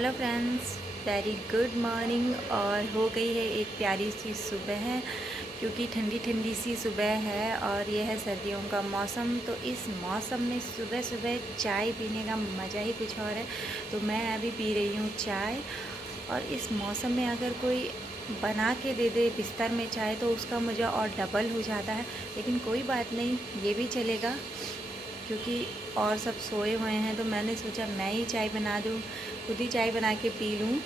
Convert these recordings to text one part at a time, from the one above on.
Hello friends, very good morning. और हो गई है एक प्यारी सी सुबह है, क्योंकि ठंडी ठंडी सी सुबह है और ये है सर्दियों का मौसम। तो इस मौसम में सुबह सुबह चाय पीने का मज़ा ही कुछ और है। तो मैं अभी पी रही हूँ चाय। और इस मौसम में अगर कोई बना के दे दे बिस्तर में चाय तो उसका मज़ा और डबल हो जाता है। लेकिन कोई बात नहीं, ये भी चलेगा, क्योंकि और सब सोए हुए हैं। तो मैंने सोचा मैं ही चाय बना दूँ, खुद ही चाय बना के पी लूँ।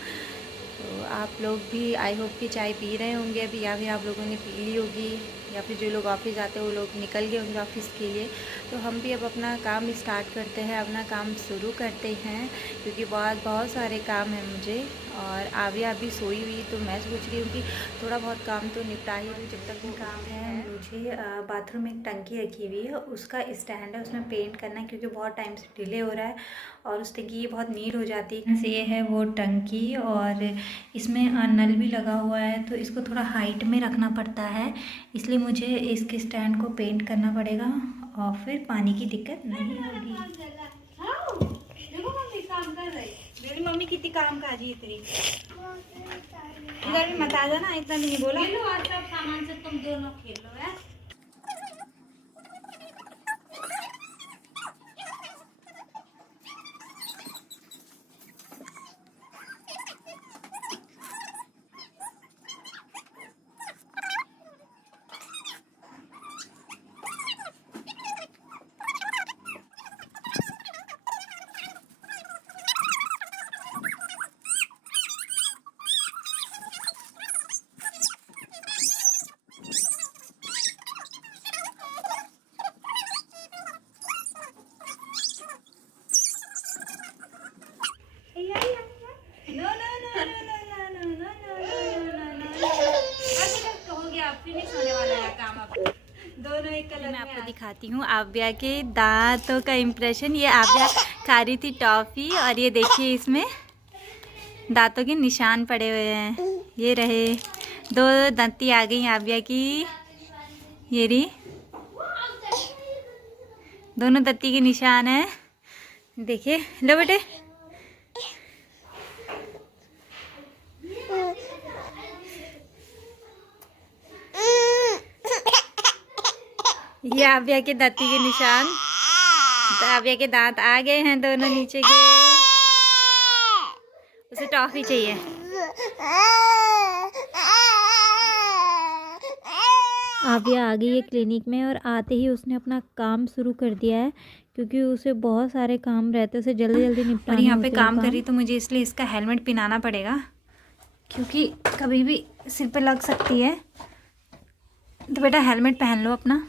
तो आप लोग भी आई होप कि चाय पी रहे होंगे अभी, या फिर आप लोगों ने पी ली होगी, या फिर जो लोग ऑफिस जाते हैं वो लोग निकल गए होंगे ऑफिस के लिए। तो हम भी अब अपना काम स्टार्ट करते हैं, अपना काम शुरू करते हैं, क्योंकि बहुत सारे काम हैं मुझे। और आविया अभी सोई हुई, तो मैं सोच रही हूँ कि थोड़ा बहुत काम तो निपटा ही लूँ जब तक वो काम है। मुझे बाथरूम में एक टंकी रखी हुई है, उसका स्टैंड है, उसमें पेंट करना है, क्योंकि बहुत टाइम से डिले हो रहा है और उस टंकी ये बहुत नीट हो जाती है। जैसे ये है वो टंकी, और इसमें नल भी लगा हुआ है, तो इसको थोड़ा हाइट में रखना पड़ता है, इसलिए मुझे इसके स्टैंड को पेंट करना पड़ेगा और फिर पानी की दिक्कत नहीं होगी। मेरी मम्मी कितनी काम काजी इतनी इधर भी मत आ जाना, इतना नहीं बोला। सब सामान से तुम दोनों खेल लो है। दोनों एक कलर। मैं आपको दिखाती हूँ आव्या के दांतों का इम्प्रेशन। ये आव्या खा रही थी टॉफ़ी, और ये देखिए इसमें दांतों के निशान पड़े हुए हैं। ये रहे, दो दंती आ गई आव्या की। ये रही, दोनों दंती के निशान हैं, देखिए। लो बेटे, ये आव्या के दांती के निशान। तो आव्या के दांत आ गए हैं दोनों नीचे के। उसे टॉफी चाहिए। आव्या आ गई है क्लिनिक में, और आते ही उसने अपना काम शुरू कर दिया है, क्योंकि उसे बहुत सारे काम रहते हैं, उसे जल्दी जल्दी निपटाने। और यहाँ पे काम कर रही, तो मुझे इसलिए इसका हेलमेट पहनाना पड़ेगा, क्योंकि कभी भी सिर पे लग सकती है। तो बेटा हेलमेट पहन लो अपना।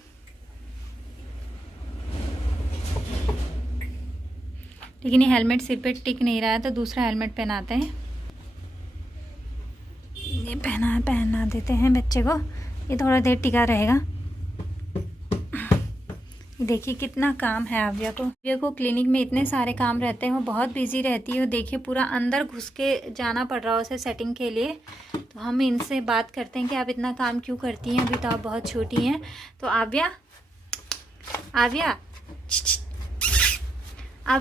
लेकिन ये हेलमेट सिर पे टिक नहीं रहा है, तो दूसरा हेलमेट पहनाते हैं। ये पहना देते हैं बच्चे को, ये थोड़ा देर टिका रहेगा। देखिए कितना काम है आव्या को क्लिनिक में इतने सारे काम रहते हैं, वो बहुत बिजी रहती है। देखिए पूरा अंदर घुस के जाना पड़ रहा है उसे सेटिंग के लिए। तो हम इनसे बात करते हैं कि आप इतना काम क्यों करती हैं, अभी तो आप बहुत छोटी हैं। तो आव्या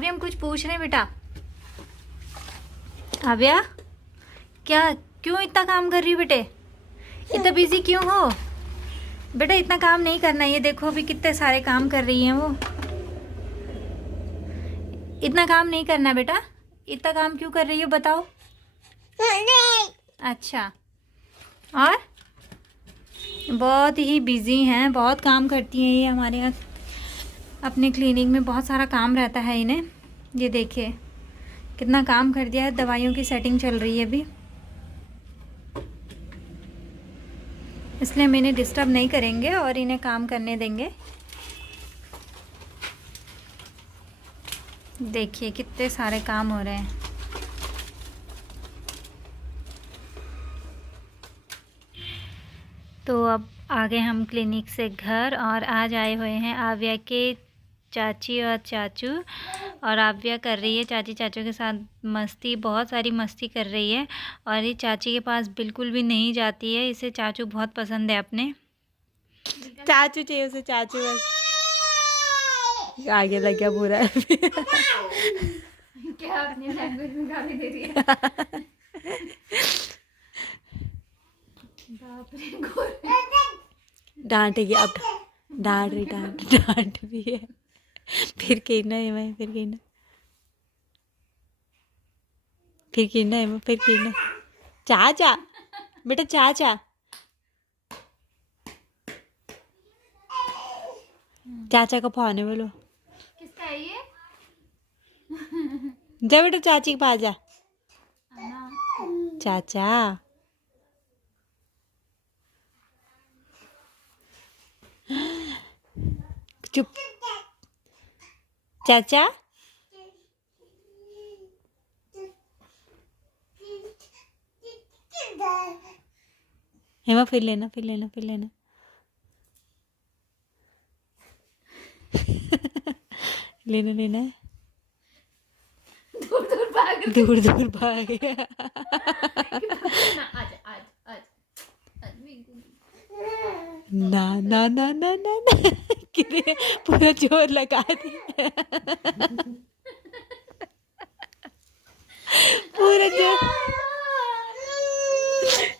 हम कुछ पूछ रहे हैं बेटा। आव्या, क्यों इतना काम कर रही हो बेटे? इतना बिजी क्यों हो बेटा? इतना काम नहीं करना है। ये देखो अभी कितने सारे काम कर रही हैं वो। इतना काम नहीं करना बेटा। इतना काम क्यों कर रही हो बताओ? अच्छा, और बहुत ही बिजी हैं, बहुत काम करती हैं ये हमारे यहाँ अपने क्लिनिक में। बहुत सारा काम रहता है इन्हें। ये देखिए कितना काम कर दिया है। दवाइयों की सेटिंग चल रही है अभी, इसलिए हम इन्हें डिस्टर्ब नहीं करेंगे और इन्हें काम करने देंगे। देखिए कितने सारे काम हो रहे हैं। तो अब आ गए हम क्लिनिक से घर, और आज आए हुए हैं आव्या के चाची और चाचू। और आव्या कर रही है चाची चाचू के साथ मस्ती, बहुत सारी मस्ती कर रही है। और ये चाची के पास बिल्कुल भी नहीं जाती है, इसे चाचू बहुत पसंद है अपने। चाचू चाहिए उसे, चाचू बस। आगे लग गया पूरा। क्या अपनी लैंग्वेज में गाली दे रही है? बाप रे गोरे। डांटेगी अब, डांट रही है। फिर कहना है मैं, फिर कहना है मैं, फिर कहना चाचा, बेटा चाचा, चाचा को फोन बोलो। किसका है ये? जा बेटा चाची के पास जा। आना। चाचा चुप। चाचा हेमा, फिर लेना। लेना है। दूर भाग। दूर भाग गया। ना आज ना कितने पूरा जोर लगा दिया। पूरा जोर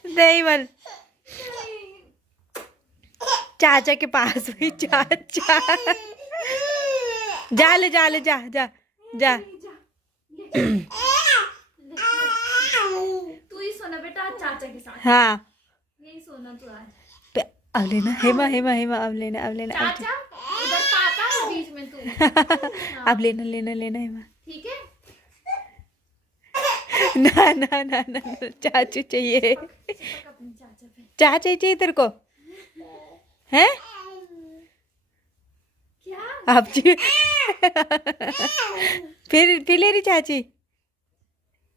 नहीं बल। चाचा के पास हुई। चाचा जा ले जा। तू ही सोना बेटा आज चाचा के साथ। हाँ यही सोना तू आज। अब लेना हेमा, अब लेना चाचा उधर पापा है बीच में तू। अब लेना हेमा। ठीक है। ना चाचू चाहिए। अपने चाचा पे। चाचा चाहिए तेरे को है? क्या? अब फिर ले रही चाची।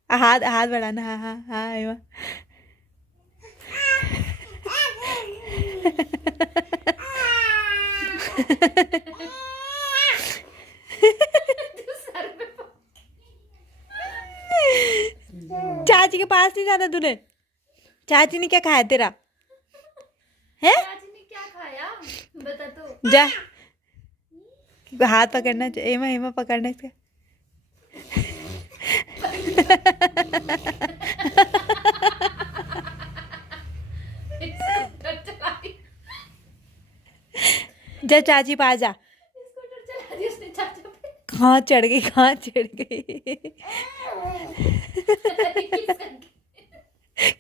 हाथ बढ़ाना। हाँ हेमा। चाची के पास नहीं जाना तूने। चाची ने क्या खाया तेरा है? चाची ने क्या खाया बता तो। जा हाथ पकड़ना। हेमा पकड़ना इसका। जा चाची पास जा। स्कूटर चला दी उसने चाचा पे। कहाँ चढ़ गई।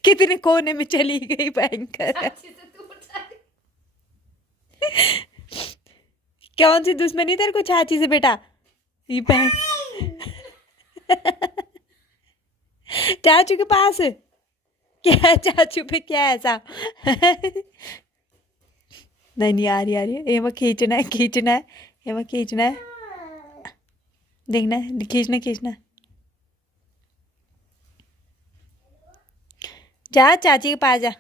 कितने कोने में चली गई भयंकर। चाची से दूर जा रही। कौन सी दुश्मनी तेरे को चाची से बेटा? ये बहन चाचू के पास क्या? चाचू पे क्या ऐसा? नहीं आ रही हेमा। खींचना है हेमा, खींचना है। देखना है, खींचना। जा चाची के पास जा।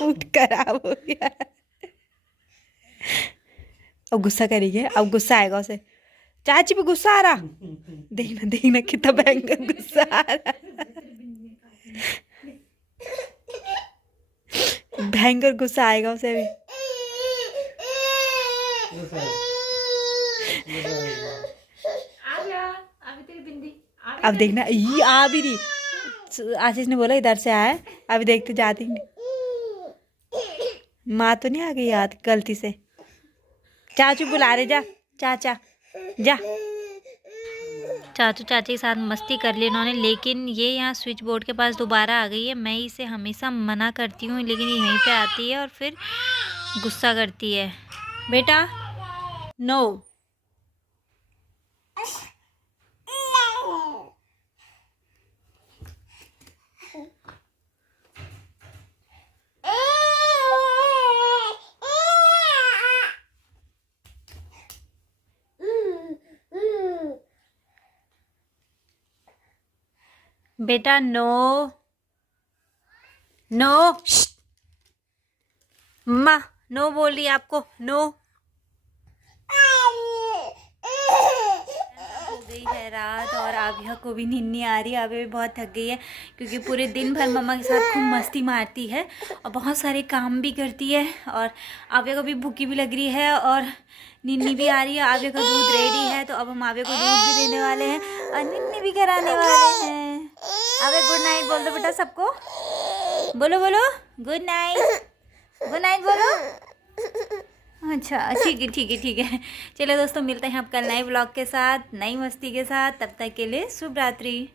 मूड खराब हो गया। अब गुस्सा करेगी। अब गुस्सा आएगा उसे। चाची पे गुस्सा आ रहा। देखना कितना भयंकर गुस्सा आ रहा। भयंकर गुस्सा आएगा उसे अभी। आ गया अभी तेरी बिंदी। अब देखना ये आ भी रही। आशीष ने बोला इधर से आया। अभी देखते जाती नहीं। माँ तो नहीं आ गई याद गलती से। चाचू बुला रहे। जा चाचा जा। चाचू चाची के साथ मस्ती कर ली इन्होंने, लेकिन ये यहाँ स्विच बोर्ड के पास दोबारा आ गई है। मैं इसे हमेशा मना करती हूँ, लेकिन ये यहीं पे आती है और फिर गुस्सा करती है। बेटा नो। बेटा नो। माँ नो बोल रही है आपको। नो हो गई है रात और आविया को भी नींद नहीं आ रही है। आविया भी बहुत थक गई है क्योंकि पूरे दिन भर मम्मा के साथ खूब मस्ती मारती है और बहुत सारे काम भी करती है। और आविया को भी भूखी भी लग रही है और निन्नी भी आ रही है। आविया का दूध रेडी है तो अब हम आविया को दूध भी देने वाले हैं और निन्नी भी कराने वाले हैं। आविया गुड नाइट बोल दो बेटा सबको, बोलो बोलो गुड नाइट, गुड नाइट बोलो। अच्छा ठीक है ठीक है ठीक है। चलो दोस्तों मिलते हैं आप कल नए व्लॉग के साथ, नई मस्ती के साथ। तब तक के लिए शुभ रात्रि।